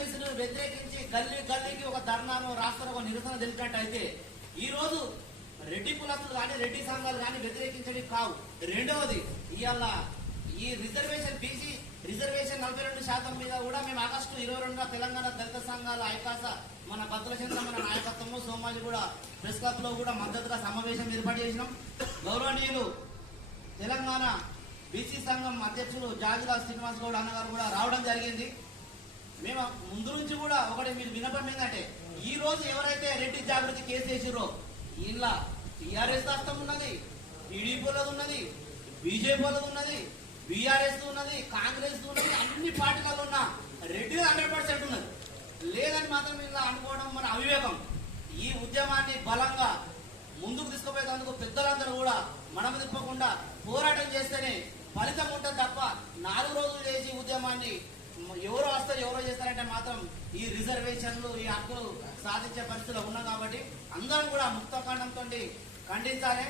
RSS ను వ్యతిరేకించి గల్లీకి ఒక ధర్నాను రాష్ట్రంలో ఒక నిరసన తెలిపినట్టయితే ఈ రోజు రెడ్డి కులస్తులు కానీ రెడ్డి సంఘాలు కానీ వ్యతిరేకించడం కావు. రెండవది ఇవాళ ఈ రిజర్వేషన్ బీసీ రిజర్వేషన్ 42% మీద కూడా మేము ఆగస్టు 22న తెలంగాణ దళిత సంఘాల ఐకాస మన బద్దల చంద్ర మన నాయకత్వంలో సోమాజి కూడా ప్రెస్ క్లబ్ లో కూడా మద్దతుగా సమావేశం ఏర్పాటు చేసినాం. గౌరవనీయులు తెలంగాణ బీసీ సంఘం అధ్యక్షులు జాజుల శ్రీనివాస్ గౌడ్ అన్నగారు కూడా రావడం జరిగింది. మేము ముందు నుంచి కూడా ఒకటి మీరు వినపం ఏంటంటే ఈ రోజు ఎవరైతే రెడ్డి జాగృతి కేసు వేసిరో ఇలా టీఆర్ఎస్ రాష్ట్రం ఉన్నది, టీడీపీలది ఉన్నది, బీజేపీలది ఉన్నది, బీఆర్ఎస్ ఉన్నది, కాంగ్రెస్ ఉన్నది, అన్ని పార్టీలలో ఉన్న రెడ్డి 100% ఉన్నది. లేదని మాత్రం ఇలా అనుకోవడం మన అవివేకం. ఈ ఉద్యమాన్ని బలంగా ముందుకు తీసుకుపోయేందుకు పెద్దలందరూ కూడా మనం తిప్పకుండా పోరాటం చేస్తేనే ఫలితం ఉంటుంది తప్ప 4 రోజులు చేసి ఉద్యమాన్ని ఎవరో వస్తారు ఎవరో చేస్తారంటే మాత్రం ఈ రిజర్వేషన్లు ఈ హక్కులు సాధించే పరిస్థితిలో ఉన్నాం. కాబట్టి అందరం కూడా ముక్తఖండంతో ఖండించాలి.